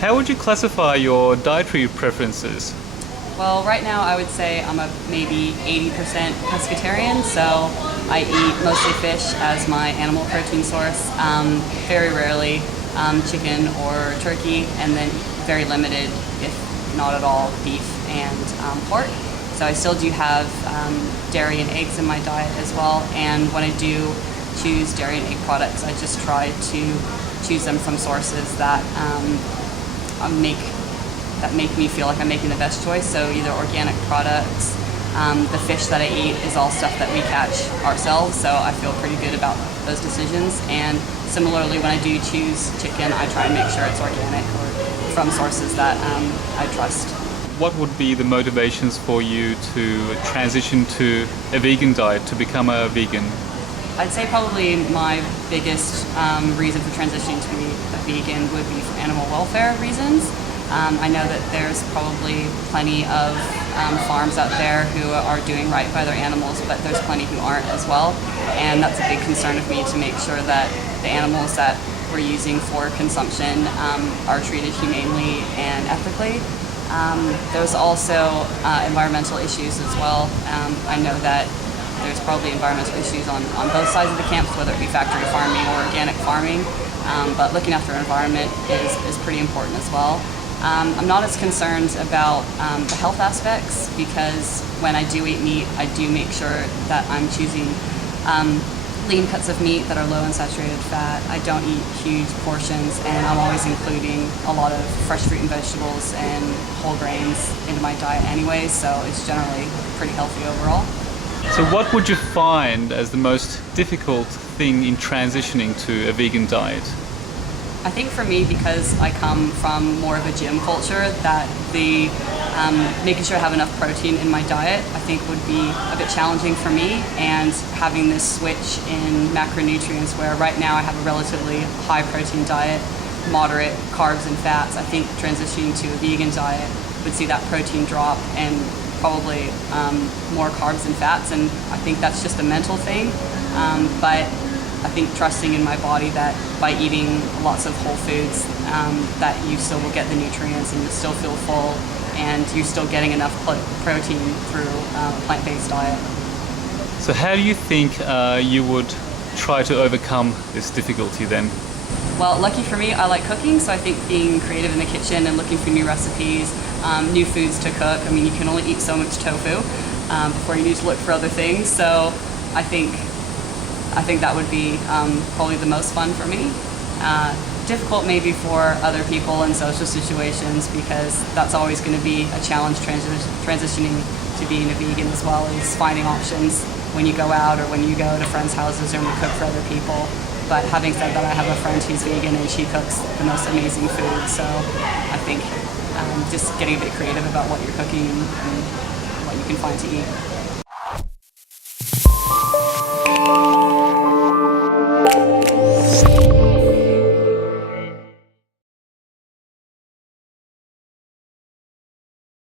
How would you classify your dietary preferences? Well, right now I would say I'm a maybe 80% pescatarian, so I eat mostly fish as my animal protein source, very rarely chicken or turkey, and then very limited, if not at all, beef and pork. So I still do have dairy and eggs in my diet as well, and when I do choose dairy and egg products, I just try to choose them from sources that make me feel like I'm making the best choice. So either organic products, the fish that I eat is all stuff that we catch ourselves, so I feel pretty good about those decisions. And similarly, when I do choose chicken, I try and make sure it's organic or from sources that I trust. What would be the motivations for you to transition to a vegan diet, to become a vegan? I'd say probably my biggest reason for transitioning to be a vegan would be for animal welfare reasons. I know that there's probably plenty of farms out there who are doing right by their animals, but there's plenty who aren't as well. And that's a big concern of me, to make sure that the animals that we're using for consumption are treated humanely and ethically. There's also environmental issues as well. I know that there's probably environmental issues on both sides of the camps, whether it be factory farming or organic farming, but looking after our environment is pretty important as well. I'm not as concerned about the health aspects, because when I do eat meat, I do make sure that I'm choosing lean cuts of meat that are low in saturated fat. I don't eat huge portions, and I'm always including a lot of fresh fruit and vegetables and whole grains into my diet anyway, so it's generally pretty healthy overall. So what would you find as the most difficult thing in transitioning to a vegan diet? I think for me, because I come from more of a gym culture, that the making sure I have enough protein in my diet, I think would be a bit challenging for me. And having this switch in macronutrients, where right now I have a relatively high protein diet, moderate carbs and fats, I think transitioning to a vegan diet would see that protein drop and probably more carbs and fats. And I think that's just a mental thing. But I think trusting in my body that by eating lots of whole foods, that you still will get the nutrients and you still feel full, and you're still getting enough protein through a plant-based diet. So how do you think you would try to overcome this difficulty then? Well, lucky for me, I like cooking, so I think being creative in the kitchen and looking for new recipes, new foods to cook. I mean, you can only eat so much tofu before you need to look for other things. So I think that would be probably the most fun for me. Difficult maybe for other people in social situations, because that's always going to be a challenge, transitioning to being a vegan, as well as finding options when you go out or when you go to friends' houses or when you cook for other people. But having said that, I have a friend who's vegan and she cooks the most amazing food, so I think just getting a bit creative about what you're cooking and what you can find to eat.